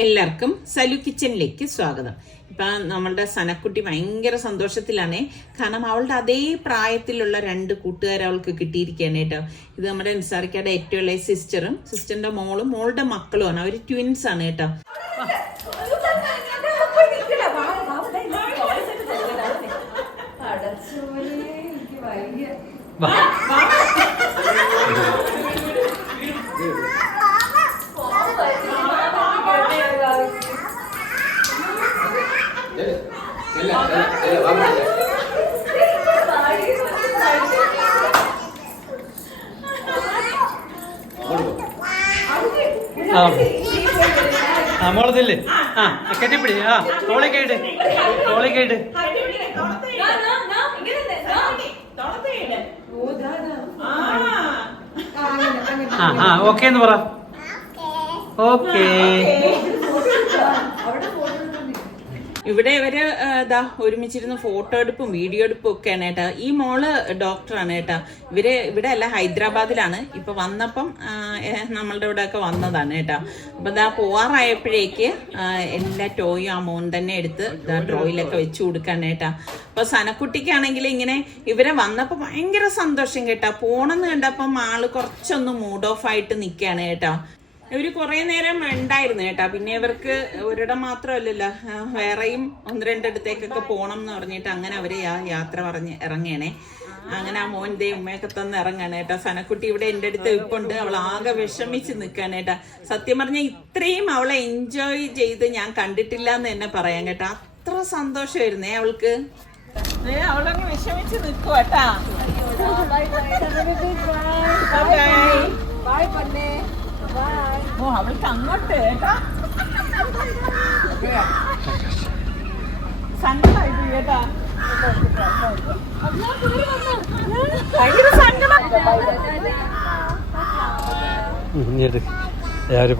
എല്ലാവർക്കും സലു കിച്ചണിലേക്ക് സ്വാഗതം. ഇപ്പം നമ്മളുടെ സനക്കുട്ടി ഭയങ്കര സന്തോഷത്തിലാണ്. കാരണം അവളുടെ അതേ പ്രായത്തിലുള്ള 2 കൂട്ടുകാർ അവൾക്ക് കിട്ടിയിരിക്കുകയാണ് കേട്ടോ. ഇത് നമ്മുടെ നിസാറിക്കയുടെ ഏറ്റവും ഇളയ സിസ്റ്ററും സിസ്റ്ററിന്റെ മോളും മോളുടെ മക്കളുമാണ്. അവർ ട്വിൻസ് ആണ് കേട്ടോ. മോളതില്ലേ? കെട്ടിപ്പിടി. തോളിക്കേട്ട്. ഓക്കെ എന്ന് പറ. ഓക്കേ. ഇവിടെ ഇവര് ഒരുമിച്ചിരുന്ന് ഫോട്ടോ എടുപ്പും വീഡിയോ എടുപ്പും ഒക്കെയാണ് കേട്ടോ. ഈ മോള് ഡോക്ടറാണ് കേട്ടോ. ഇവിടെ അല്ല, ഹൈദരാബാദിലാണ്. ഇപ്പൊ വന്നപ്പം നമ്മളുടെ ഇവിടെ ഒക്കെ വന്നതാണ് കേട്ടോ. അപ്പൊ പോവാറായപ്പോഴേക്ക് എല്ലാ ടോയും ആ മോൻ തന്നെ എടുത്ത് ഡ്രോയിലൊക്കെ വെച്ചു കൊടുക്കാൻ കേട്ടോ. അപ്പൊ സനക്കുട്ടിക്കാണെങ്കിൽ ഇങ്ങനെ ഇവരെ വന്നപ്പോ ഭയങ്കര സന്തോഷം കേട്ടോ. പോണെന്ന് കണ്ടപ്പം ആള് കുറച്ചൊന്ന് മൂഡ് ഓഫ് ആയിട്ട് നിക്കാണ് കേട്ടോ. ഇവര് കുറെ നേരം ഉണ്ടായിരുന്നു കേട്ടാ. പിന്നെ ഇവർക്ക് ഒരിടം മാത്രമല്ലല്ലോ, വേറെയും 1-2 ഇടത്തേക്കൊക്കെ പോണം എന്ന് പറഞ്ഞിട്ട് അങ്ങനെ അവര് യാത്ര പറഞ്ഞ് ഇറങ്ങണേ. അങ്ങനെ ആ മോന്റെ ഉമ്മയൊക്കെ തന്നെ ഇറങ്ങാണ് കേട്ടാ. സനക്കുട്ടി ഇവിടെ എന്റെ അടുത്ത് ഇപ്പുണ്ട്. അവൾ ആകെ വിഷമിച്ച് നിൽക്കാണ് കേട്ടാ. സത്യം പറഞ്ഞ ഇത്രയും അവളെ എൻജോയ് ചെയ്ത് ഞാൻ കണ്ടിട്ടില്ല എന്ന് തന്നെ പറയാം കേട്ടാ. അത്ര സന്തോഷമായിരുന്നേ അവൾക്ക്. അവളങ്ങ് വിഷമിച്ച് നിൽക്കുവാട്ടാ. അവൾക്ക് അങ്ങോട്ട് കേട്ടാ സങ്കടമായിട്ട് കേട്ടാ.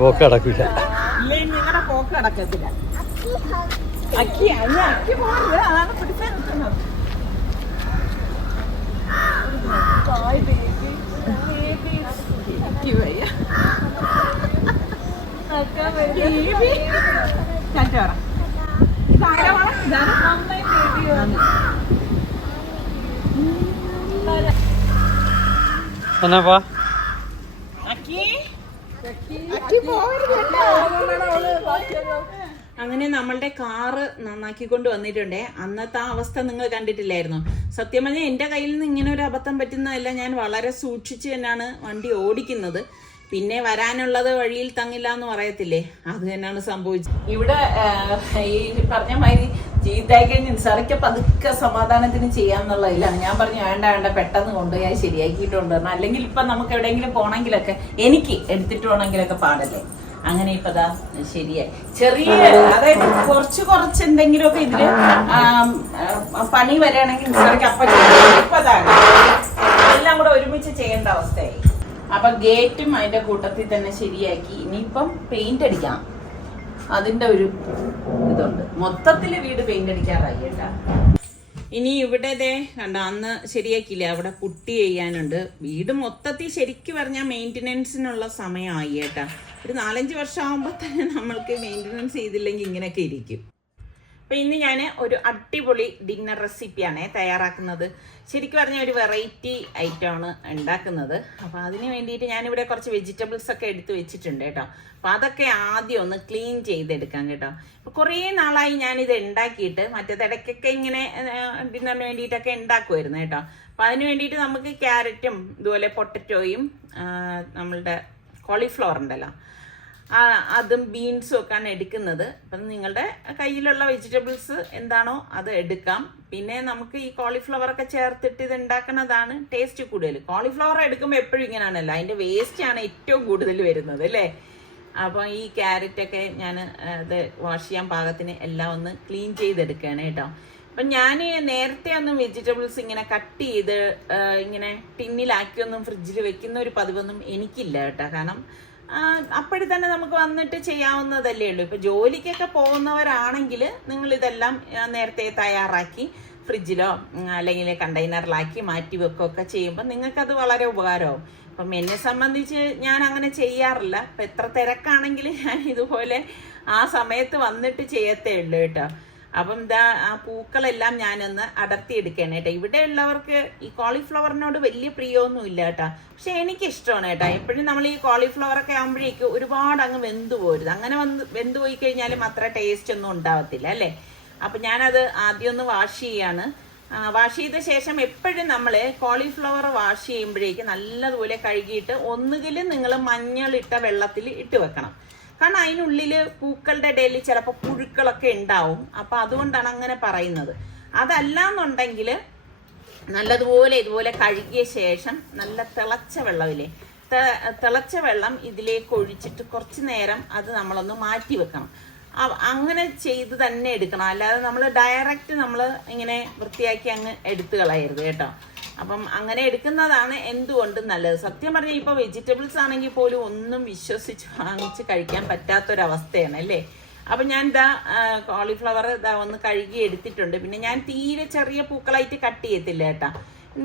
പോക്ക് അടക്കില്ല. നിങ്ങളുടെ പോക്ക് അടക്കത്തില്ല. അക്കി പോകരുത്. അതാണ് പിടിച്ചാൽ നിൽക്കുന്നത്. എന്നാ അങ്ങനെ നമ്മളുടെ കാറ് നന്നാക്കിക്കൊണ്ട് വന്നിട്ടുണ്ടേ. അന്നത്തെ ആ അവസ്ഥ നിങ്ങൾ കണ്ടിട്ടില്ലായിരുന്നു. സത്യം പറഞ്ഞാൽ എൻ്റെ കയ്യിൽ നിന്ന് ഇങ്ങനെ ഒരു അബദ്ധം പറ്റുന്നതല്ല. ഞാൻ വളരെ സൂക്ഷിച്ച് തന്നെയാണ് വണ്ടി ഓടിക്കുന്നത്. പിന്നെ വരാനുള്ളത് വഴിയിൽ തങ്ങില്ല എന്ന് പറയത്തില്ലേ, അത് തന്നെയാണ് സംഭവിച്ചത്. ഇവിടെ ഈ പറഞ്ഞ മാതിരി ചീത്തായി കഴിഞ്ഞ് നിസാറിക്ക് പതുക്കെ സമാധാനത്തിന് ചെയ്യാന്നുള്ളതിലാണ്. ഞാൻ പറഞ്ഞു വേണ്ട പെട്ടെന്ന് കൊണ്ടുപോയി ശരിയാക്കിയിട്ടുണ്ട്. അല്ലെങ്കിൽ ഇപ്പൊ നമുക്ക് എവിടെയെങ്കിലും പോണെങ്കിലൊക്കെ എനിക്ക് എടുത്തിട്ട് പോണെങ്കിലൊക്കെ പാടല്ലേ. അങ്ങനെ ഇപ്പതാ ശരിയായി. ചെറിയ അതായത് കുറച്ച് എന്തെങ്കിലുമൊക്കെ ഇതില് പണി വരികയാണെങ്കിൽ നിസാറിക്ക് അപ്പം ഇപ്പതാണ് എല്ലാം കൂടെ ഒരുമിച്ച് ചെയ്യേണ്ട അവസ്ഥയായി. അപ്പൊ ഗേറ്റും അതിന്റെ കൂട്ടത്തിൽ തന്നെ ശരിയാക്കി. ഇനിയിപ്പം പെയിന്റ് അടിക്കണം. അതിന്റെ ഒരു ഇതുണ്ട്. മൊത്തത്തില് വീട് പെയിന്റ് അടിക്കാറായി കേട്ടാ. ഇനി ഇവിടെ കണ്ട അന്ന് ശരിയാക്കിയില്ല, അവിടെ പുട്ടി ചെയ്യാനുണ്ട്. വീട് മൊത്തത്തിൽ ശരിക്കും പറഞ്ഞാൽ മെയിൻ്റനൻസിനുള്ള സമയമായി കേട്ടാ. ഒരു 4-5 വർഷം ആകുമ്പോൾ തന്നെ നമ്മൾക്ക് മെയിൻ്റനൻസ് ചെയ്തില്ലെങ്കിൽ ഇങ്ങനെയൊക്കെ ഇരിക്കും. അപ്പം ഇന്ന് ഞാൻ ഒരു അടിപൊളി ഡിന്നർ റെസിപ്പിയാണ് തയ്യാറാക്കുന്നത്. ശരിക്കും പറഞ്ഞാൽ ഒരു വെറൈറ്റി ഐറ്റമാണ് ഉണ്ടാക്കുന്നത്. അപ്പോൾ അതിന് വേണ്ടിയിട്ട് ഞാനിവിടെ കുറച്ച് വെജിറ്റബിൾസ് ഒക്കെ എടുത്ത് വെച്ചിട്ടുണ്ട് കേട്ടോ. അപ്പോൾ അതൊക്കെ ആദ്യം ഒന്ന് ക്ലീൻ ചെയ്തെടുക്കാം കേട്ടോ. അപ്പോൾ കുറേ നാളായി ഞാനിത് ഉണ്ടാക്കിയിട്ട്, മറ്റേതിടയ്ക്കൊക്കെ ഇങ്ങനെ ഡിന്നറിന് വേണ്ടിയിട്ടൊക്കെ ഉണ്ടാക്കുമായിരുന്നു കേട്ടോ. അപ്പോൾ അതിന് വേണ്ടിയിട്ട് നമുക്ക് ക്യാരറ്റും ഇതുപോലെ പൊട്ടറ്റോയും നമ്മളുടെ കോളിഫ്ലവർ ഉണ്ടല്ലോ അതും ബീൻസും ഒക്കെയാണ് എടുക്കുന്നത്. അപ്പം നിങ്ങളുടെ കയ്യിലുള്ള വെജിറ്റബിൾസ് എന്താണോ അത് എടുക്കാം. പിന്നെ നമുക്ക് ഈ കോളിഫ്ലവർ ഒക്കെ ചേർത്തിട്ട് ഇത് ഉണ്ടാക്കുന്നതാണ് ടേസ്റ്റ് കൂടുതൽ. കോളിഫ്ലവർ എടുക്കുമ്പോൾ എപ്പോഴും ഇങ്ങനെയാണല്ലോ, അതിൻ്റെ വേസ്റ്റാണ് ഏറ്റവും കൂടുതൽ വരുന്നത് അല്ലേ. അപ്പോൾ ഈ ക്യാരറ്റൊക്കെ ഞാൻ ഇത് വാഷ് ചെയ്യാൻ പാകത്തിന് എല്ലാം ഒന്ന് ക്ലീൻ ചെയ്തെടുക്കുകയാണ് കേട്ടോ. അപ്പം ഞാൻ നേരത്തെ ഒന്നും വെജിറ്റബിൾസ് ഇങ്ങനെ കട്ട് ചെയ്ത് ഇങ്ങനെ ടിന്നിലാക്കിയൊന്നും ഫ്രിഡ്ജിൽ വെക്കുന്ന ഒരു പതിവൊന്നും എനിക്കില്ല കേട്ടോ. കാരണം അപ്പോഴും തന്നെ നമുക്ക് വന്നിട്ട് ചെയ്യാവുന്നതല്ലേ ഉള്ളൂ. ഇപ്പൊ ജോലിക്കൊക്കെ പോകുന്നവരാണെങ്കിൽ നിങ്ങൾ ഇതെല്ലാം നേരത്തെ തയ്യാറാക്കി ഫ്രിഡ്ജിലോ അല്ലെങ്കിൽ കണ്ടെയ്നറിലാക്കി മാറ്റി വെക്കുകയൊക്കെ ചെയ്യുമ്പോൾ നിങ്ങൾക്കത് വളരെ ഉപകാരമാവും. അപ്പം എന്നെ സംബന്ധിച്ച് ഞാൻ അങ്ങനെ ചെയ്യാറില്ല. അപ്പം എത്ര തിരക്കാണെങ്കിൽ ഞാൻ ഇതുപോലെ ആ സമയത്ത് വന്നിട്ട് ചെയ്യത്തേ ഉള്ളൂ കേട്ടോ. അപ്പം ഇതാ ആ പൂക്കളെല്ലാം ഞാനൊന്ന് അടർത്തിയെടുക്കുകയാണ് കേട്ടോ. ഇവിടെ ഉള്ളവർക്ക് ഈ കോളിഫ്ലവറിനോട് വലിയ പ്രിയമൊന്നും ഇല്ല കേട്ടോ, പക്ഷെ എനിക്കിഷ്ടമാണ് കേട്ടോ. എപ്പോഴും നമ്മൾ ഈ കോളിഫ്ലവറൊക്കെ ആകുമ്പോഴേക്കും ഒരുപാട് അങ്ങ് വെന്തു പോരുത്. അങ്ങനെ വെന്തു പോയി കഴിഞ്ഞാലും അത്ര ടേസ്റ്റ് ഒന്നും ഉണ്ടാവത്തില്ല അല്ലേ. അപ്പം ഞാനത് ആദ്യം ഒന്ന് വാഷ് ചെയ്യാണ്. വാഷ് ചെയ്ത ശേഷം എപ്പോഴും നമ്മൾ കോളിഫ്ലവർ വാഷ് ചെയ്യുമ്പോഴേക്ക് നല്ലതുപോലെ കഴുകിയിട്ട് ഒന്നുകിൽ നിങ്ങൾ മഞ്ഞളിട്ട വെള്ളത്തിൽ ഇട്ട് വെക്കണം. കാരണം അതിനുള്ളിൽ പൂക്കളുടെ ഇടയിൽ ചിലപ്പോൾ പുഴുക്കളൊക്കെ ഉണ്ടാവും. അപ്പം അതുകൊണ്ടാണ് അങ്ങനെ പറയുന്നത്. അതല്ല എന്നുണ്ടെങ്കിൽ നല്ലതുപോലെ ഇതുപോലെ കഴുകിയ ശേഷം നല്ല തിളച്ച വെള്ളമില്ലേ, തിളച്ച വെള്ളം ഇതിലേക്ക് ഒഴിച്ചിട്ട് കുറച്ച് നേരം അത് നമ്മളൊന്ന് മാറ്റി വെക്കണം. അങ്ങനെ ചെയ്ത് തന്നെ എടുക്കണം. അല്ലാതെ നമ്മൾ ഡയറക്റ്റ് നമ്മൾ ഇങ്ങനെ വൃത്തിയാക്കി അങ്ങ് എടുത്തു കളയരുത് കേട്ടോ. അപ്പം അങ്ങനെ എടുക്കുന്നതാണ് എന്തുകൊണ്ടും നല്ലത്. സത്യം പറഞ്ഞാൽ ഇപ്പോൾ വെജിറ്റബിൾസ് ആണെങ്കിൽ പോലും ഒന്നും വിശ്വസിച്ച് വാങ്ങിച്ച് കഴിക്കാൻ പറ്റാത്തൊരവസ്ഥയാണ് അല്ലേ. അപ്പം ഞാൻ ഇതാ കോളിഫ്ലവർ ഇതാ ഒന്ന് കഴുകി എടുത്തിട്ടുണ്ട്. പിന്നെ ഞാൻ തീരെ ചെറിയ പൂക്കളായിട്ട് കട്ട് ചെയ്യത്തില്ല കേട്ടോ.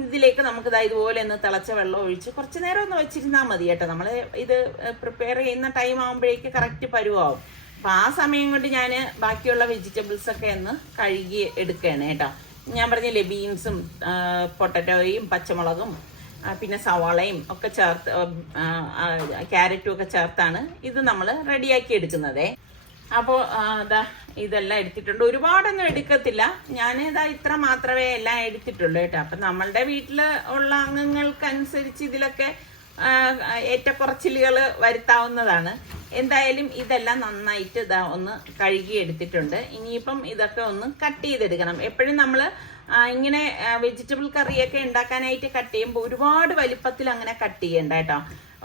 ഇതിലേക്ക് നമുക്ക് ഇതാ ഇതുപോലെ ഒന്ന് തിളച്ച വെള്ളം ഒഴിച്ച് കുറച്ച് നേരം ഒന്ന് വെച്ചിരുന്നാൽ മതി കേട്ടോ. നമ്മൾ ഇത് പ്രിപ്പയർ ചെയ്യുന്ന ടൈം ആകുമ്പോഴേക്ക് കറക്റ്റ് പരുവാകും. അപ്പം ആ സമയം കൊണ്ട് ഞാൻ ബാക്കിയുള്ള വെജിറ്റബിൾസൊക്കെ ഒന്ന് കഴുകി എടുക്കുകയാണ് കേട്ടോ. ഞാൻ പറഞ്ഞില്ലേ, ബീൻസും പൊട്ടറ്റോയും പച്ചമുളകും പിന്നെ സവാളയും ഒക്കെ ചേർത്ത് ക്യാരറ്റും ഒക്കെ ചേർത്താണ് ഇത് നമ്മൾ റെഡിയാക്കി എടുക്കുന്നതേ. അപ്പോൾ ഇതാ ഇതെല്ലാം എടുത്തിട്ടുണ്ട്. ഒരുപാടൊന്നും എടുക്കത്തില്ല ഞാൻ. ഇതാ ഇത്ര മാത്രമേ എല്ലാം എടുത്തിട്ടുള്ളൂ കേട്ടോ. അപ്പം നമ്മളുടെ വീട്ടിൽ ഉള്ള അംഗങ്ങൾക്കനുസരിച്ച് ഇതിലൊക്കെ ഏറ്റക്കുറച്ചിലുകൾ വരുത്താവുന്നതാണ്. എന്തായാലും ഇതെല്ലാം നന്നായിട്ട് ഇതാ ഒന്ന് കഴുകി എടുത്തിട്ടുണ്ട്. ഇനിയിപ്പം ഇതൊക്കെ ഒന്ന് കട്ട് ചെയ്തെടുക്കണം. എപ്പോഴും നമ്മൾ ഇങ്ങനെ വെജിറ്റബിൾ കറിയൊക്കെ ഉണ്ടാക്കാനായിട്ട് കട്ട് ചെയ്യുമ്പോൾ ഒരുപാട് വലിപ്പത്തിൽ അങ്ങനെ കട്ട് ചെയ്യണ്ട കേട്ടോ.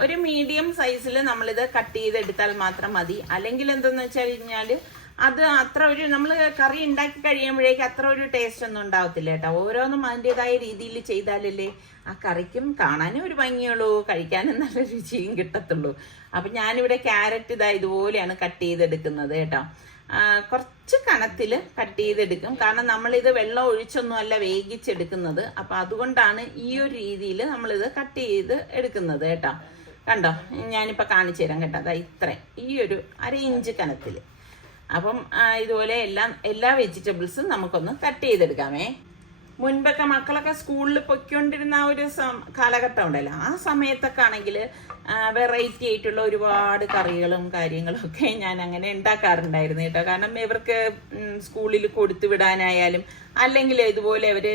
ഒരു മീഡിയം സൈസിൽ നമ്മളിത് കട്ട് ചെയ്തെടുത്താൽ മാത്രം മതി. അല്ലെങ്കിൽ എന്തെന്ന് വെച്ച് കഴിഞ്ഞാൽ അത് അത്ര ഒരു നമ്മൾ കറി ഉണ്ടാക്കി കഴിയുമ്പോഴേക്ക് അത്ര ഒരു ടേസ്റ്റ് ഒന്നും ഉണ്ടാവത്തില്ല കേട്ടോ. ഓരോന്നും അതിൻ്റെതായ രീതിയിൽ ചെയ്താലല്ലേ ആ കറിക്കും കാണാനും ഒരു ഭംഗിയുള്ളൂ, കഴിക്കാനും നല്ല രുചിയും കിട്ടത്തുള്ളൂ. അപ്പം ഞാനിവിടെ ക്യാരറ്റ് ഇതാ ഇതുപോലെയാണ് കട്ട് ചെയ്തെടുക്കുന്നത് കേട്ടോ. കുറച്ച് കനത്തിൽ കട്ട് ചെയ്തെടുക്കും. കാരണം നമ്മളിത് വെള്ളം ഒഴിച്ചൊന്നും അല്ല വേവിച്ചെടുക്കുന്നത്. അപ്പം അതുകൊണ്ടാണ് ഈ ഒരു രീതിയിൽ നമ്മളിത് കട്ട് ചെയ്ത് എടുക്കുന്നത് കേട്ടോ. കണ്ടോ, ഞാനിപ്പോൾ കാണിച്ചു തരാം കേട്ടോ. അതാ ഇത്രയും ഈ ഒരു 1/2 ഇഞ്ച് കനത്തിൽ. അപ്പം ഇതുപോലെ എല്ലാ വെജിറ്റബിൾസും നമുക്കൊന്ന് കട്ട് ചെയ്തെടുക്കാമേ. മുൻപൊക്കെ മക്കളൊക്കെ സ്കൂളിൽ പൊയ്ക്കൊണ്ടിരുന്ന ഒരു കാലഘട്ടം ഉണ്ടല്ലോ, ആ സമയത്തൊക്കെ ആണെങ്കിൽ വെറൈറ്റി ആയിട്ടുള്ള ഒരുപാട് കറികളും കാര്യങ്ങളും ഒക്കെ ഞാൻ അങ്ങനെ ഉണ്ടാക്കാറുണ്ടായിരുന്നു കേട്ടോ. കാരണം ഇവർക്ക് സ്കൂളിൽ കൊടുത്തു വിടാനായാലും അല്ലെങ്കിൽ ഇതുപോലെ അവർ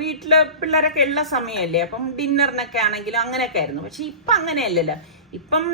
വീട്ടിലെ പിള്ളേരൊക്കെ ഉള്ള സമയമല്ലേ, അപ്പം ഡിന്നറിനൊക്കെ ആണെങ്കിലും അങ്ങനെയൊക്കെ ആയിരുന്നു. പക്ഷെ ഇപ്പം അങ്ങനെയല്ലല്ലോ. ഇപ്പം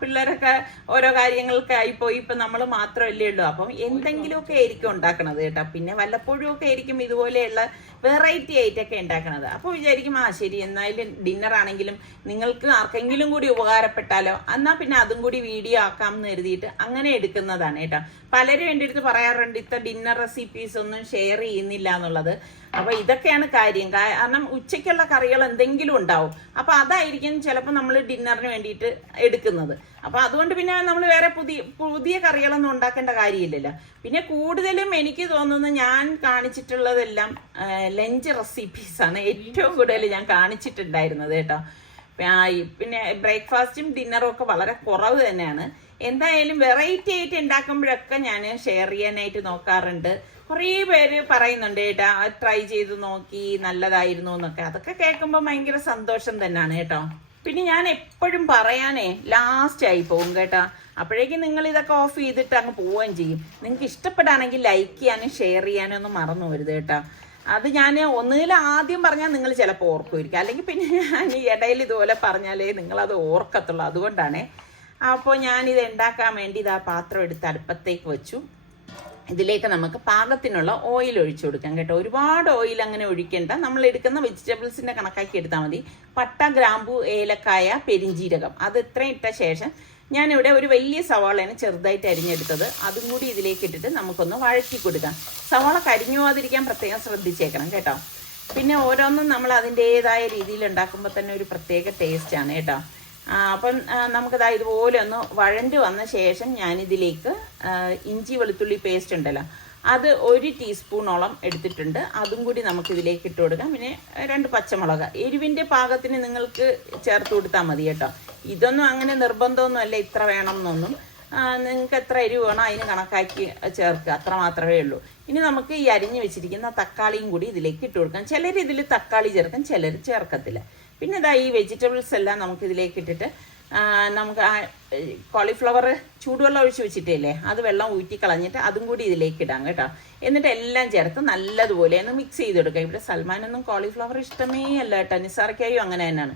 പിള്ളേരൊക്കെ ഓരോ കാര്യങ്ങൾക്കായി പോയി. ഇപ്പം നമ്മൾ മാത്രമല്ലേ ഉള്ളൂ. അപ്പം എന്തെങ്കിലുമൊക്കെ ആയിരിക്കും ഉണ്ടാക്കണത് കേട്ടോ. പിന്നെ വല്ലപ്പോഴും ഒക്കെ ആയിരിക്കും ഇതുപോലെയുള്ള വെറൈറ്റി ആയിട്ടൊക്കെ ഉണ്ടാക്കണത്. അപ്പോൾ വിചാരിക്കും ശരി, എന്നാലും ഡിന്നർ ആണെങ്കിലും നിങ്ങൾക്ക് ആർക്കെങ്കിലും കൂടി ഉപകാരപ്പെട്ടാലോ, എന്നാൽ പിന്നെ അതും കൂടി വീഡിയോ ആക്കാം എന്ന് കരുതിയിട്ട് അങ്ങനെ എടുക്കുന്നതാണ് കേട്ടോ. പലരും എൻ്റെ അടുത്ത് പറയാറുണ്ട് ഇത്ര ഡിന്നർ റെസിപ്പീസ് ഒന്നും ഷെയർ ചെയ്യുന്നില്ല എന്നുള്ളത്. അപ്പോൾ ഇതൊക്കെയാണ് കാര്യം. കാരണം ഉച്ചയ്ക്കുള്ള കറികൾ എന്തെങ്കിലും ഉണ്ടാവും. അപ്പോൾ അതായിരിക്കും ചിലപ്പോൾ നമ്മൾ ഡിന്നറിന് വേണ്ടിയിട്ട് എടുക്കുന്നത്. അപ്പോൾ അതുകൊണ്ട് പിന്നെ നമ്മൾ വേറെ പുതിയ കറികളൊന്നും ഉണ്ടാക്കേണ്ട കാര്യമില്ലല്ലോ. പിന്നെ കൂടുതലും എനിക്ക് തോന്നുന്നു ഞാൻ കാണിച്ചിട്ടുള്ളതെല്ലാം ലഞ്ച് റെസിപ്പീസാണ് ഏറ്റവും കൂടുതൽ ഞാൻ കാണിച്ചിട്ടുണ്ടായിരുന്നത് കേട്ടോ. പിന്നെ ബ്രേക്ക്ഫാസ്റ്റും ഡിന്നറും ഒക്കെ വളരെ കുറവ് തന്നെയാണ്. എന്തായാലും വെറൈറ്റി ആയിട്ട് ഉണ്ടാക്കുമ്പോഴൊക്കെ ഞാൻ ഷെയർ ചെയ്യാനായിട്ട് നോക്കാറുണ്ട്. കുറേ പേര് പറയുന്നുണ്ട് കേട്ടോ, ട്രൈ ചെയ്ത് നോക്കി നല്ലതായിരുന്നു എന്നൊക്കെ. അതൊക്കെ കേൾക്കുമ്പോൾ ഭയങ്കര സന്തോഷം തന്നെയാണ് കേട്ടോ. പിന്നെ ഞാൻ എപ്പോഴും പറയാനേ ലാസ്റ്റ് ആയി പോകും കേട്ടോ. അപ്പോഴേക്കും നിങ്ങൾ ഇതൊക്കെ ഓഫ് ചെയ്തിട്ട് അങ്ങ് പോവുകയും ചെയ്യും. നിങ്ങൾക്ക് ഇഷ്ടപ്പെടുകയാണെങ്കിൽ ലൈക്ക് ചെയ്യാനും ഷെയർ ചെയ്യാനും ഒന്നും മറന്നു വരുത് കേട്ടോ. അത് ഞാൻ ഒന്നുകിൽ ആദ്യം പറഞ്ഞാൽ നിങ്ങൾ ചിലപ്പോൾ ഓർക്കുമായിരിക്കും, അല്ലെങ്കിൽ പിന്നെ ഞാൻ ഈ ഇടയിൽ ഇതുപോലെ പറഞ്ഞാലേ നിങ്ങളത് ഓർക്കത്തുള്ളൂ. അതുകൊണ്ടാണേ. അപ്പോൾ ഞാനിത് ഉണ്ടാക്കാൻ വേണ്ടി ഇതാ പാത്രം എടുത്ത് അടുപ്പത്തേക്ക് വെച്ചു. ഇതിലേക്ക് നമുക്ക് പാകത്തിനുള്ള ഓയിൽ ഒഴിച്ചു കൊടുക്കാം കേട്ടോ. ഒരുപാട് ഓയിൽ അങ്ങനെ ഒഴിക്കേണ്ട. നമ്മൾ എടുക്കുന്ന വെജിറ്റബിൾസിൻ്റെ കണക്കാക്കി എടുത്താൽ മതി. പട്ട, ഗ്രാമ്പു, ഏലക്കായ, പെരിഞ്ജീരകം അത് ഇത്രയും ഇട്ട ശേഷം ഞാനിവിടെ ഒരു വലിയ സവാളയാണ് ചെറുതായിട്ട് അരിഞ്ഞെടുത്തത്. അതും കൂടി ഇതിലേക്ക് ഇട്ടിട്ട് നമുക്കൊന്ന് വഴറ്റി കൊടുക്കാം. സവാള കരിഞ്ഞു പോകാതിരിക്കാൻ പ്രത്യേകം ശ്രദ്ധിച്ചേക്കണം കേട്ടോ. പിന്നെ ഓരോന്നും നമ്മൾ അതിൻ്റേതായ രീതിയിൽ ഉണ്ടാക്കുമ്പോൾ തന്നെ ഒരു പ്രത്യേക ടേസ്റ്റാണ് കേട്ടോ. അപ്പം നമുക്കതാ ഇതുപോലെ ഒന്ന് വഴണ്ട് വന്ന ശേഷം ഞാനിതിലേക്ക് ഇഞ്ചി വെളുത്തുള്ളി പേസ്റ്റ് ഉണ്ടല്ലോ അത് 1 ടീസ്പൂണോളം എടുത്തിട്ടുണ്ട്. അതും കൂടി നമുക്ക് ഇതിലേക്ക് ഇട്ട് കൊടുക്കാം. പിന്നെ 2 പച്ചമുളക് എരിവിൻ്റെ പാകത്തിന് നിങ്ങൾക്ക് ചേർത്ത് കൊടുത്താൽ മതി കേട്ടോ. ഇതൊന്നും അങ്ങനെ നിർബന്ധമൊന്നുമല്ല ഇത്ര വേണം എന്നൊന്നും. നിങ്ങൾക്ക് എത്ര എരിവ് വേണോ അതിന് കണക്കാക്കി ചേർക്കുക, അത്ര മാത്രമേ ഉള്ളൂ. ഇനി നമുക്ക് ഈ അരിഞ്ഞ് വെച്ചിരിക്കുന്ന തക്കാളിയും കൂടി ഇതിലേക്ക് ഇട്ട് കൊടുക്കാം. ചിലർ ഇതിൽ തക്കാളി ചേർക്കും, ചിലർ ചേർക്കത്തില്ല. പിന്നെ ഇതാ ഈ വെജിറ്റബിൾസ് എല്ലാം നമുക്ക് ഇതിലേക്ക് ഇട്ടിട്ട് നമുക്ക് കോളിഫ്ലവർ ചൂടുവെള്ളം ഒഴിച്ച് വെച്ചിട്ടില്ലേ, അത് വെള്ളം ഊറ്റി കളഞ്ഞിട്ട് അതും കൂടി ഇതിലേക്ക് ഇടാം കേട്ടോ. എന്നിട്ട് എല്ലാം ചേർത്ത് നല്ലതുപോലെ ഒന്ന് മിക്സ് ചെയ്ത് കൊടുക്കുക. ഇവിടെ സൽമാനൊന്നും കോളിഫ്ലവർ ഇഷ്ടമേ അല്ല കേട്ടോ, നിസാർക്കായും അങ്ങനെ തന്നെയാണ്.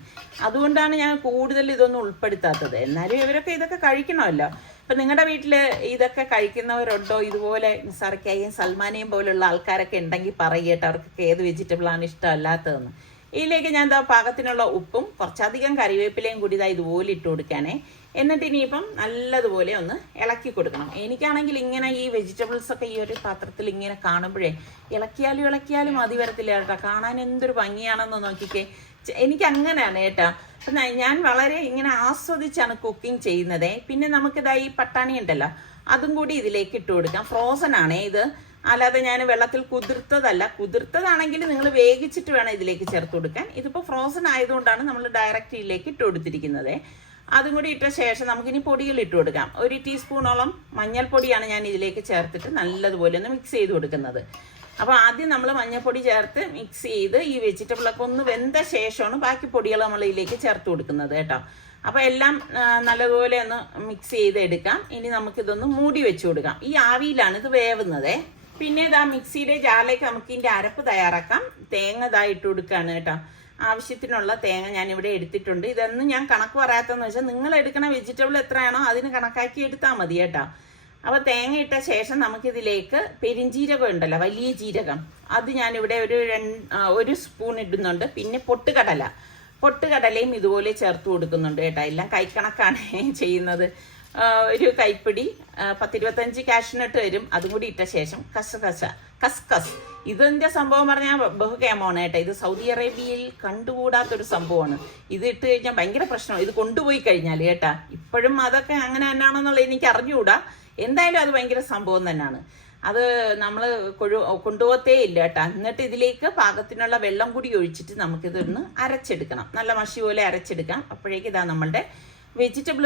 അതുകൊണ്ടാണ് ഞാൻ കൂടുതൽ ഇതൊന്നും ഉൾപ്പെടുത്താത്തത്. എന്നാലും ഇവരൊക്കെ ഇതൊക്കെ കഴിക്കണമല്ലോ. ഇപ്പം നിങ്ങളുടെ വീട്ടിൽ ഇതൊക്കെ കഴിക്കുന്നവരുണ്ടോ? ഇതുപോലെ നിസാർക്കായും സൽമാനെയും പോലുള്ള ആൾക്കാരൊക്കെ ഉണ്ടെങ്കിൽ പറയുക അവർക്കൊക്കെ ഏത് വെജിറ്റബിളാണ് ഇഷ്ടമല്ലാത്തതെന്ന്. ഇതിലേക്ക് ഞാൻ പാകത്തിനുള്ള ഉപ്പും കുറച്ചധികം കറിവേപ്പിലയും കൂടി ഇതുപോലെ ഇട്ട് കൊടുക്കാനേ. എന്നിട്ട് ഇനിയിപ്പം നല്ലതുപോലെ ഒന്ന് ഇളക്കി കൊടുക്കണം. എനിക്കാണെങ്കിൽ ഇങ്ങനെ ഈ വെജിറ്റബിൾസ് ഒക്കെ ഈ ഒരു പാത്രത്തിൽ ഇങ്ങനെ കാണുമ്പോഴേ ഇളക്കിയാലും മതി വരത്തില്ല കേട്ടോ. കാണാൻ എന്തൊരു ഭംഗിയാണെന്ന് നോക്കിക്കേ. എനിക്ക് അങ്ങനെയാണ് കേട്ടോ. അപ്പം ഞാൻ വളരെ ഇങ്ങനെ ആസ്വദിച്ചാണ് കുക്കിംഗ് ചെയ്യുന്നത്. പിന്നെ നമുക്കിതായി പട്ടാണി ഉണ്ടല്ലോ, അതും കൂടി ഇതിലേക്ക് ഇട്ട് കൊടുക്കാം. ഫ്രോസൺ ആണേ ഇത്, അല്ലാതെ ഞാൻ വെള്ളത്തിൽ കുതിർത്തതല്ല. കുതിർത്തതാണെങ്കിൽ നിങ്ങൾ വേവിച്ചിട്ട് വേണം ഇതിലേക്ക് ചേർത്ത് കൊടുക്കാൻ. ഇതിപ്പോൾ ഫ്രോസൺ ആയതുകൊണ്ടാണ് നമ്മൾ ഡയറക്റ്റ് ഇതിലേക്ക് ഇട്ട് കൊടുത്തിരിക്കുന്നത്. അതും കൂടി ഇട്ട ശേഷം നമുക്കിനി പൊടികൾ ഇട്ട് കൊടുക്കാം. 1 ടീസ്പൂണോളം മഞ്ഞൾപ്പൊടിയാണ് ഞാൻ ഇതിലേക്ക് ചേർത്തിട്ട് നല്ലതുപോലെ ഒന്ന് മിക്സ് ചെയ്ത് കൊടുക്കുന്നത്. അപ്പോൾ ആദ്യം നമ്മൾ മഞ്ഞൾപ്പൊടി ചേർത്ത് മിക്സ് ചെയ്ത് ഈ വെജിറ്റബിളൊക്കെ ഒന്ന് വെന്ത ശേഷമാണ് ബാക്കി പൊടികൾ നമ്മൾ ഇതിലേക്ക് ചേർത്ത് കൊടുക്കുന്നത് കേട്ടോ. അപ്പോൾ എല്ലാം നല്ലതുപോലെ ഒന്ന് മിക്സ് ചെയ്ത് എടുക്കാം. ഇനി നമുക്കിതൊന്ന് മൂടി വെച്ച് കൊടുക്കാം. ഈ ആവിയിലാണ് ഇത് വേവുന്നത്. പിന്നെ ഇതാ മിക്സിയുടെ ജാറിലേക്ക് നമുക്ക് ഇതിൻ്റെ അരപ്പ് തയ്യാറാക്കാം. തേങ്ങ ഇട്ട് കൊടുക്കുകയാണ് കേട്ടോ. ആവശ്യത്തിനുള്ള തേങ്ങ ഞാനിവിടെ എടുത്തിട്ടുണ്ട്. ഇതൊന്നും ഞാൻ കണക്ക് പറയാത്തതെന്ന് വെച്ചാൽ നിങ്ങൾ എടുക്കണ വെജിറ്റബിൾ എത്രയാണോ അതിന് കണക്കാക്കി എടുത്താൽ മതി കേട്ടോ. അപ്പോൾ തേങ്ങ ഇട്ട ശേഷം നമുക്കിതിലേക്ക് പെരിഞ്ജീരകം ഉണ്ടല്ലോ, വലിയ ജീരകം, അത് ഞാനിവിടെ ഒരു സ്പൂൺ ഇടുന്നുണ്ട്. പിന്നെ പൊട്ടുകടലയും ഇതുപോലെ ചേർത്ത് കൊടുക്കുന്നുണ്ട് കേട്ടോ. എല്ലാം കൈക്കണക്കാണ് ചെയ്യുന്നത്. ഒരു കൈപ്പിടി 10-25 കാഷ്നട്ട് വരും. അതും കൂടി ഇട്ട ശേഷം കസ്കസ്. ഇതിൻ്റെ സംഭവം പറഞ്ഞാൽ ബഹുകേമമാണ് കേട്ടോ. ഇത് സൗദി അറേബ്യയിൽ കണ്ടുകൂടാത്തൊരു സംഭവമാണ്. ഇത് ഇട്ട് കഴിഞ്ഞാൽ ഭയങ്കര പ്രശ്നമാണ് ഇത് കൊണ്ടുപോയി കഴിഞ്ഞാൽ കേട്ടാ. ഇപ്പോഴും അതൊക്കെ അങ്ങനെ തന്നെയാണെന്നുള്ളത് എനിക്ക് അറിഞ്ഞുകൂടാ. എന്തായാലും അത് ഭയങ്കര സംഭവം തന്നെയാണ്. അത് നമ്മൾ കൊണ്ടുപോകത്തേ ഇല്ല കേട്ടോ. എന്നിട്ട് ഇതിലേക്ക് പാകത്തിനുള്ള വെള്ളം കൂടി ഒഴിച്ചിട്ട് നമുക്കിതൊന്ന് അരച്ചെടുക്കണം. നല്ല മഷി പോലെ അരച്ചെടുക്കാം. അപ്പോഴേക്ക് ഇതാ നമ്മളുടെ വെജിറ്റബിൾ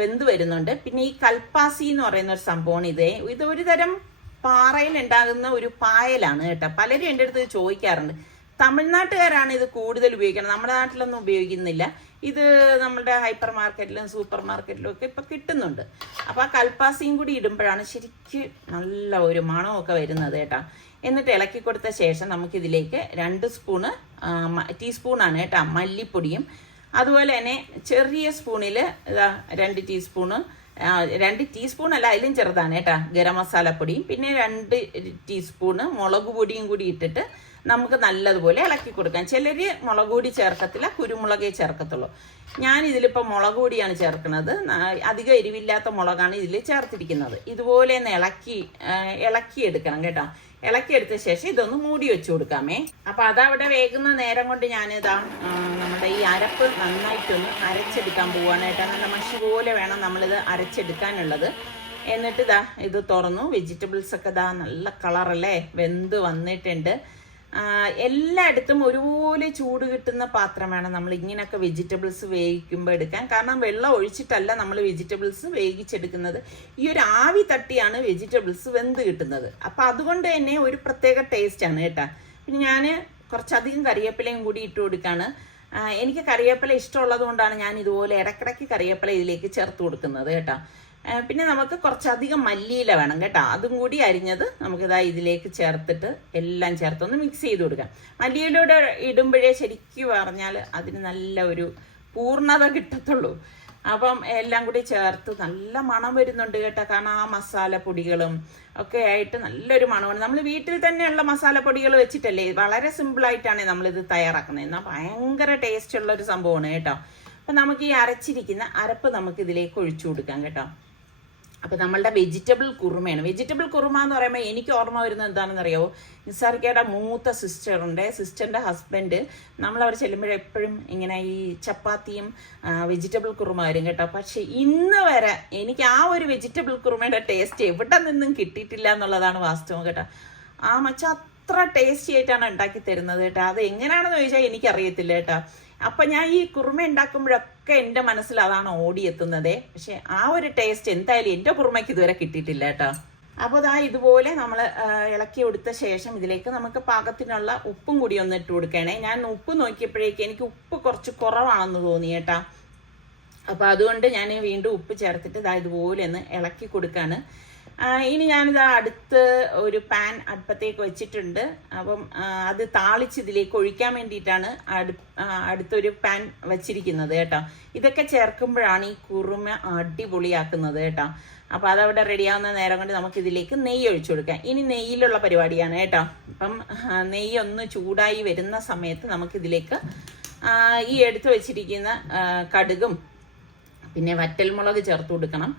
വെന്ത് വരുന്നുണ്ട്. പിന്നെ ഈ കൽപ്പാസി എന്ന് പറയുന്ന ഒരു സംഭവമാണ് ഇത് ഒരു തരം പാറയിൽ ഉണ്ടാകുന്ന ഒരു പായലാണ് കേട്ടോ. പലരും എൻ്റെ അടുത്ത് ചോദിക്കാറുണ്ട്. തമിഴ്നാട്ടുകാരാണ് ഇത് കൂടുതൽ ഉപയോഗിക്കുന്നത്, നമ്മുടെ നാട്ടിലൊന്നും ഉപയോഗിക്കുന്നില്ല. ഇത് നമ്മുടെ ഹൈപ്പർ മാർക്കറ്റിലും സൂപ്പർ മാർക്കറ്റിലും ഒക്കെ ഇപ്പം കിട്ടുന്നുണ്ട്. അപ്പോൾ ആ കൽപ്പാസിയും കൂടി ഇടുമ്പോഴാണ് ശരിക്കും നല്ല ഒരു മണമൊക്കെ വരുന്നത് കേട്ടോ. എന്നിട്ട് ഇളക്കി കൊടുത്ത ശേഷം നമുക്കിതിലേക്ക് 2 ടീസ്പൂണാണ് കേട്ടോ മല്ലിപ്പൊടിയും, അതുപോലെ തന്നെ ചെറിയ സ്പൂണിൽ 2 ടീസ്പൂണ് 2 ടീസ്പൂൺ അല്ല അതിലും ചെറുതാണ് കേട്ടോ ഗരം മസാലപ്പൊടിയും, പിന്നെ 2 ടീസ്പൂണ് മുളക് പൊടിയും കൂടി ഇട്ടിട്ട് നമുക്ക് നല്ലതുപോലെ ഇളക്കി കൊടുക്കാം. ചിലർ മുളക് പൊടി ചേർക്കത്തില്ല, കുരുമുളകേ ചേർക്കത്തുള്ളൂ. ഞാൻ ഇതിലിപ്പോൾ മുളക് പൊടിയാണ് ചേർക്കുന്നത്. അധികം എരിവില്ലാത്ത മുളകാണ് ഇതിൽ ചേർത്തിരിക്കുന്നത്. ഇതുപോലെ ഒന്ന് ഇളക്കിയെടുക്കണം കേട്ടോ. ഇളക്കിയെടുത്ത ശേഷം ഇതൊന്ന് മൂടി വെച്ച് കൊടുക്കാമേ. അപ്പം അതവിടെ വേകുന്ന നേരം കൊണ്ട് ഞാനിതാ നമ്മുടെ ഈ അരപ്പ് നന്നായിട്ടൊന്ന് അരച്ചെടുക്കാൻ പോവുകയാണ് കേട്ടോ. നല്ല മഷി പോലെ വേണം നമ്മളിത് അരച്ചെടുക്കാനുള്ളത്. എന്നിട്ട് ഇത് തുറന്നു. വെജിറ്റബിൾസൊക്കെ നല്ല കളറല്ലേ, വെന്ത് വന്നിട്ടുണ്ട്. എല്ലായിടത്തും ഒരുപോലെ ചൂട് കിട്ടുന്ന പാത്രം വേണം നമ്മൾ ഇങ്ങനെയൊക്കെ വെജിറ്റബിൾസ് വേവിക്കുമ്പോൾ എടുക്കാൻ. കാരണം വെള്ളം ഒഴിച്ചിട്ടല്ല നമ്മൾ വെജിറ്റബിൾസ് വേവിച്ചെടുക്കുന്നത്. ഈ ഒരു ആവി തട്ടിയാണ് വെജിറ്റബിൾസ് വെന്ത് കിട്ടുന്നത്. അപ്പം അതുകൊണ്ട് തന്നെ ഒരു പ്രത്യേക ടേസ്റ്റാണ് കേട്ടോ. പിന്നെ ഞാൻ കുറച്ചധികം കറിവേപ്പിലയും കൂടി ഇട്ട് കൊടുക്കുകയാണ്. എനിക്ക് കറിവേപ്പില ഇഷ്ടമുള്ളത് കൊണ്ടാണ് ഞാൻ ഇതുപോലെ ഇടയ്ക്കിടയ്ക്ക് കറിവേപ്പില ഇതിലേക്ക് ചേർത്ത് കൊടുക്കുന്നത് കേട്ടോ. പിന്നെ നമുക്ക് കുറച്ചധികം മല്ലിയില വേണം കേട്ടോ. അതും കൂടി അരിഞ്ഞത് നമുക്കിതാ ഇതിലേക്ക് ചേർത്തിട്ട് എല്ലാം ചേർത്തൊന്ന് മിക്സ് ചെയ്ത് കൊടുക്കാം. മല്ലിയിലൂടെ ഇടുമ്പോഴേ ശരിക്കും പറഞ്ഞാൽ അതിന് നല്ല ഒരു പൂർണ്ണത കിട്ടത്തുള്ളൂ. അപ്പം എല്ലാം കൂടി ചേർത്ത് നല്ല മണം വരുന്നുണ്ട് കേട്ടോ. കാരണം ആ മസാലപ്പൊടികളും ഒക്കെ ആയിട്ട് നല്ലൊരു മണമാണ്. നമ്മൾ വീട്ടിൽ തന്നെയുള്ള മസാലപ്പൊടികൾ വെച്ചിട്ടല്ലേ, വളരെ സിമ്പിളായിട്ടാണ് നമ്മളിത് തയ്യാറാക്കുന്നത്. എന്നാൽ ഭയങ്കര ടേസ്റ്റ് ഉള്ളൊരു സംഭവമാണ് കേട്ടോ. അപ്പം നമുക്ക് ഈ അരച്ചിരിക്കുന്ന അരപ്പ് നമുക്ക് ഇതിലേക്ക് ഒഴിച്ചു കൊടുക്കാം കേട്ടോ. അപ്പോൾ നമ്മളുടെ വെജിറ്റബിൾ കുറുമയാണ്. വെജിറ്റബിൾ കുറുമ എന്ന് പറയുമ്പോൾ എനിക്ക് ഓർമ്മ വരുന്നത് എന്താണെന്ന് അറിയാമോ, നിസാർക്കയുടെ മൂത്ത സിസ്റ്ററുണ്ട്, സിസ്റ്ററിൻ്റെ ഹസ്ബൻഡ് നമ്മളവിടെ ചെല്ലുമ്പോഴെപ്പോഴും ഇങ്ങനെ ഈ ചപ്പാത്തിയും വെജിറ്റബിൾ കുറുമ വരും കേട്ടോ. പക്ഷെ ഇന്ന് വരെ എനിക്ക് ആ ഒരു വെജിറ്റബിൾ കുറുമയുടെ ടേസ്റ്റ് എവിടെ നിന്നും കിട്ടിയിട്ടില്ല എന്നുള്ളതാണ് വാസ്തവം കേട്ടോ. ആ മച്ച അത്ര ടേസ്റ്റി ആയിട്ടാണ് ഉണ്ടാക്കി തരുന്നത് കേട്ടോ. അത് എങ്ങനെയാണെന്ന് ചോദിച്ചാൽ എനിക്കറിയത്തില്ല കേട്ടോ. അപ്പം ഞാൻ ഈ കുറുമ ഉണ്ടാക്കുമ്പോഴൊക്കെ എൻ്റെ മനസ്സിൽ അതാണ് ഓടിയെത്തുന്നത്. പക്ഷെ ആ ഒരു ടേസ്റ്റ് എന്തായാലും എൻ്റെ കുറുമയ്ക്ക് ഇതുവരെ കിട്ടിയിട്ടില്ല കേട്ടോ. അപ്പോൾ അതാ ഇതുപോലെ നമ്മൾ ഇളക്കി കൊടുത്ത ശേഷം ഇതിലേക്ക് നമുക്ക് പാകത്തിനുള്ള ഉപ്പും കൂടി ഒന്ന് ഇട്ട് കൊടുക്കണേ. ഞാൻ ഉപ്പ് നോക്കിയപ്പോഴേക്കും എനിക്ക് ഉപ്പ് കുറച്ച് കുറവാണെന്ന് തോന്നി കേട്ടോ. അപ്പോൾ അതുകൊണ്ട് ഞാൻ വീണ്ടും ഉപ്പ് ചേർത്തിട്ട് ഇതാ ഇതുപോലെ ഒന്ന് ഇളക്കി കൊടുക്കുകയാണ്. ഇനി ഞാനിതാ അടുത്ത് ഒരു പാൻ അടുപ്പത്തേക്ക് വെച്ചിട്ടുണ്ട്. അപ്പം അത് താളിച്ച് ഇതിലേക്ക് ഒഴിക്കാൻ വേണ്ടിയിട്ടാണ് അടുത്തൊരു പാൻ വെച്ചിരിക്കുന്നത് കേട്ടോ. ഇതൊക്കെ ചേർക്കുമ്പോഴാണ് ഈ കുറുമ അടിപൊളിയാക്കുന്നത് കേട്ടോ. അപ്പോൾ അതവിടെ റെഡിയാവുന്ന നേരം കൊണ്ട് നമുക്ക് ഇതിലേക്ക് നെയ്യ് ഒഴിച്ചു കൊടുക്കാം. ഇനി നെയ്യിലുള്ള പരിപാടിയാണ് കേട്ടോ. അപ്പം നെയ്യ് ഒന്ന് ചൂടായി വരുന്ന സമയത്ത് നമുക്കിതിലേക്ക് ഈ എടുത്തു വെച്ചിരിക്കുന്ന കടുകും പിന്നെ വറ്റൽമുളക് ചേർത്ത് കൊടുക്കണം.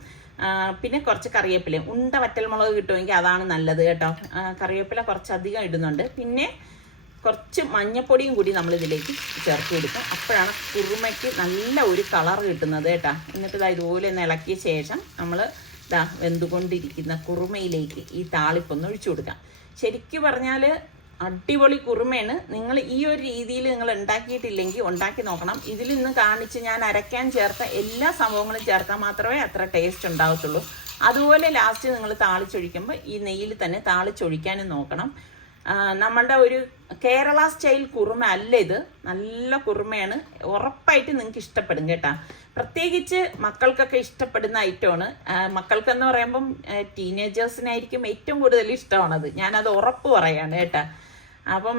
പിന്നെ കുറച്ച് കറിവേപ്പില, ഉണ്ട വറ്റൽമുളക് കിട്ടുമെങ്കിൽ അതാണ് നല്ലത് കേട്ടോ. കറിവേപ്പില കുറച്ചധികം ഇടുന്നുണ്ട്. പിന്നെ കുറച്ച് മഞ്ഞപ്പൊടിയും കൂടി നമ്മൾ ഇതിലേക്ക് ചേർത്ത് കൊടുക്കും. അപ്പോഴാണ് കുറുമയ്ക്ക് നല്ല ഒരു കളർ കിട്ടുന്നത് കേട്ടോ. എന്നിട്ട് ഇതാ ഇതുപോലെ ഒന്ന് ഇളക്കിയ ശേഷം നമ്മൾ ഇതാ വെന്തുകൊണ്ടിരിക്കുന്ന കുറുമയിലേക്ക് ഈ താളിപ്പൊന്ന് ഒഴിച്ചു കൊടുക്കാം. ശരിക്കും പറഞ്ഞാൽ അടിപൊളി കുറുമയാണ്. നിങ്ങൾ ഈ ഒരു രീതിയിൽ നിങ്ങൾ ഉണ്ടാക്കിയിട്ടില്ലെങ്കിൽ ഉണ്ടാക്കി നോക്കണം. ഇതിൽ നിന്ന് കാണിച്ച് ഞാൻ അരയ്ക്കാൻ ചേർത്ത എല്ലാ സംഭവങ്ങളും ചേർത്താൽ മാത്രമേ അത്ര ടേസ്റ്റ് ഉണ്ടാകത്തുള്ളൂ. അതുപോലെ ലാസ്റ്റ് നിങ്ങൾ താളിച്ചൊഴിക്കുമ്പോൾ ഈ നെയ്യിൽ തന്നെ താളിച്ചൊഴിക്കാനും നോക്കണം. നമ്മളുടെ ഒരു കേരള സ്റ്റൈൽ കുറുമ അല്ല ഇത്, നല്ല കുറുമയാണ്. ഉറപ്പായിട്ട് നിങ്ങൾക്ക് ഇഷ്ടപ്പെടും കേട്ടോ. പ്രത്യേകിച്ച് മക്കൾക്കൊക്കെ ഇഷ്ടപ്പെടുന്ന ഐറ്റമാണ്. മക്കൾക്കെന്ന് പറയുമ്പം ടീനേജേഴ്സിനായിരിക്കും ഏറ്റവും കൂടുതൽ ഇഷ്ടമാണത്. ഞാനത് ഉറപ്പ് പറയാണ് കേട്ടോ. അപ്പം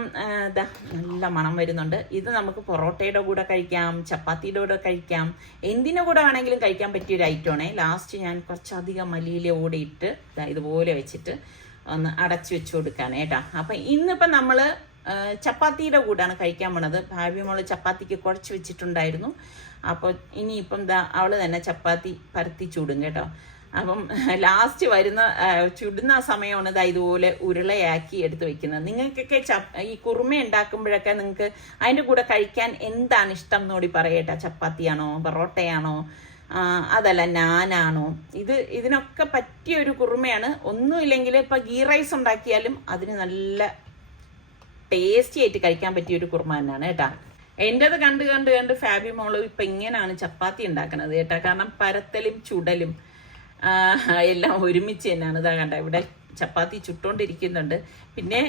ഇതാ നല്ല മണം വരുന്നുണ്ട്. ഇത് നമുക്ക് പൊറോട്ടയുടെ കൂടെ കഴിക്കാം, ചപ്പാത്തിയുടെ കൂടെ കഴിക്കാം, എന്തിൻ്റെ കൂടെ വേണമെങ്കിലും കഴിക്കാൻ പറ്റിയൊരു ഐറ്റമാണേ. ലാസ്റ്റ് ഞാൻ കുറച്ചധികം മല്ലിയില കൂടെ ഇട്ട് ഇതുപോലെ വെച്ചിട്ട് ഒന്ന് അടച്ചു വെച്ച് കൊടുക്കാനേ കേട്ടോ. അപ്പം ഇന്നിപ്പം നമ്മൾ ചപ്പാത്തിയുടെ കൂടെയാണ് കഴിക്കാൻ പോണത്. ഭാവി മോള് ചപ്പാത്തിക്ക് കുഴച്ച് വെച്ചിട്ടുണ്ടായിരുന്നു. അപ്പോൾ ഇനിയിപ്പം അവൾ തന്നെ ചപ്പാത്തി പരത്തി ചൂടും കേട്ടോ. അപ്പം ലാസ്റ്റ് വരുന്ന ചുടുന്ന സമയമാണ് ഇതുപോലെ ഉരുളയാക്കി എടുത്ത് വെക്കുന്നത്. നിങ്ങൾക്കൊക്കെ ഈ കുറുമ ഉണ്ടാക്കുമ്പോഴൊക്കെ നിങ്ങൾക്ക് അതിൻ്റെ കൂടെ കഴിക്കാൻ എന്താണ് ഇഷ്ടം എന്നോടി പറയട്ടെ. ചപ്പാത്തിയാണോ, പൊറോട്ടയാണോ, അതല്ല നാനാണോ? ഇതിനൊക്കെ പറ്റിയൊരു കുറുമയാണ്. ഒന്നുമില്ലെങ്കിൽ ഇപ്പം ഗീ റൈസ് ഉണ്ടാക്കിയാലും അതിന് നല്ല ടേസ്റ്റി ആയിട്ട് കഴിക്കാൻ പറ്റിയൊരു കുറുമ തന്നെയാണ് കേട്ടോ. എൻ്റെത് കണ്ട് കണ്ട് കണ്ട് ഫാബി മോള് ഇപ്പം ഇങ്ങനെയാണ് ചപ്പാത്തി ഉണ്ടാക്കുന്നത് കേട്ടോ. കാരണം പരത്തലും ചുടലും എല്ലാം ഒരുമിച്ച് തന്നെയാണ്. ഇതാ കണ്ട ഇവിടെ ചപ്പാത്തി ചുട്ടോണ്ടിരിക്കുന്നുണ്ട്. പിന്നെ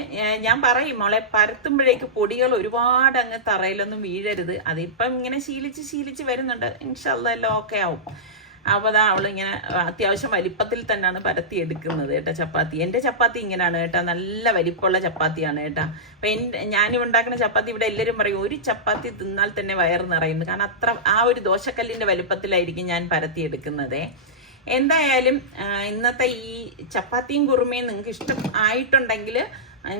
ഞാൻ പറയും മോളെ, പരത്തുമ്പോഴേക്ക് പൊടികൾ ഒരുപാട് അങ്ങ് തറയിലൊന്നും വീഴരുത്. അതിപ്പം ഇങ്ങനെ ശീലിച്ച് വരുന്നുണ്ട്. ഇൻഷാല്ലാ എല്ലാം ഓക്കെ ആവും. അപ്പോൾ അതാ അവളിങ്ങനെ അത്യാവശ്യം വലിപ്പത്തിൽ തന്നെയാണ് പരത്തി എടുക്കുന്നത് കേട്ടോ ചപ്പാത്തി. എൻ്റെ ചപ്പാത്തി ഇങ്ങനെയാണ് കേട്ടോ, നല്ല വലിപ്പമുള്ള ചപ്പാത്തിയാണ് കേട്ടോ. അപ്പം ഞാനും ഉണ്ടാക്കുന്ന ചപ്പാത്തി ഇവിടെ എല്ലാവരും പറയും ഒരു ചപ്പാത്തി തിന്നാൽ തന്നെ വയറ് നിറയുന്നു. കാരണം അത്ര ആ ഒരു ദോശക്കല്ലിൻ്റെ വലിപ്പത്തിലായിരിക്കും ഞാൻ പരത്തി എടുക്കുന്നത്. എന്തായാലും ഇന്നത്തെ ഈ ചപ്പാത്തിയും കുറുമയും നിങ്ങൾക്ക് ഇഷ്ടം ആയിട്ടുണ്ടെങ്കിൽ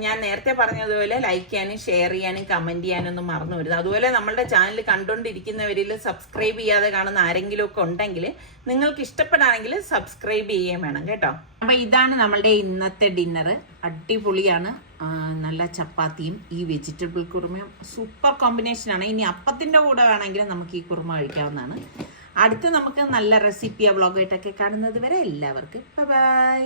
ഞാൻ നേരത്തെ പറഞ്ഞതുപോലെ ലൈക്ക് ചെയ്യാനും ഷെയർ ചെയ്യാനും കമൻറ്റ് ചെയ്യാനും ഒന്നും മറന്നു വരുന്നത്. അതുപോലെ നമ്മളുടെ ചാനൽ കണ്ടുകൊണ്ടിരിക്കുന്നവരിൽ സബ്സ്ക്രൈബ് ചെയ്യാതെ കാണുന്ന ആരെങ്കിലും ഒക്കെ ഉണ്ടെങ്കിൽ നിങ്ങൾക്ക് ഇഷ്ടപ്പെടാണെങ്കിൽ സബ്സ്ക്രൈബ് ചെയ്യുകയും വേണം കേട്ടോ. അപ്പം ഇതാണ് നമ്മളുടെ ഇന്നത്തെ ഡിന്നർ. അടിപൊളിയാണ്. നല്ല ചപ്പാത്തിയും ഈ വെജിറ്റബിൾ കുറുമയും സൂപ്പർ കോമ്പിനേഷനാണ്. ഇനി അപ്പത്തിൻ്റെ കൂടെ വേണമെങ്കിൽ നമുക്ക് ഈ കുറുമ കഴിക്കാവുന്നതാണ്. അടുത്ത് നമുക്ക് നല്ല റെസിപ്പിയോ വ്ളോഗായിട്ടൊക്കെ കാണുന്നത് വരെ എല്ലാവർക്കും ബൈ.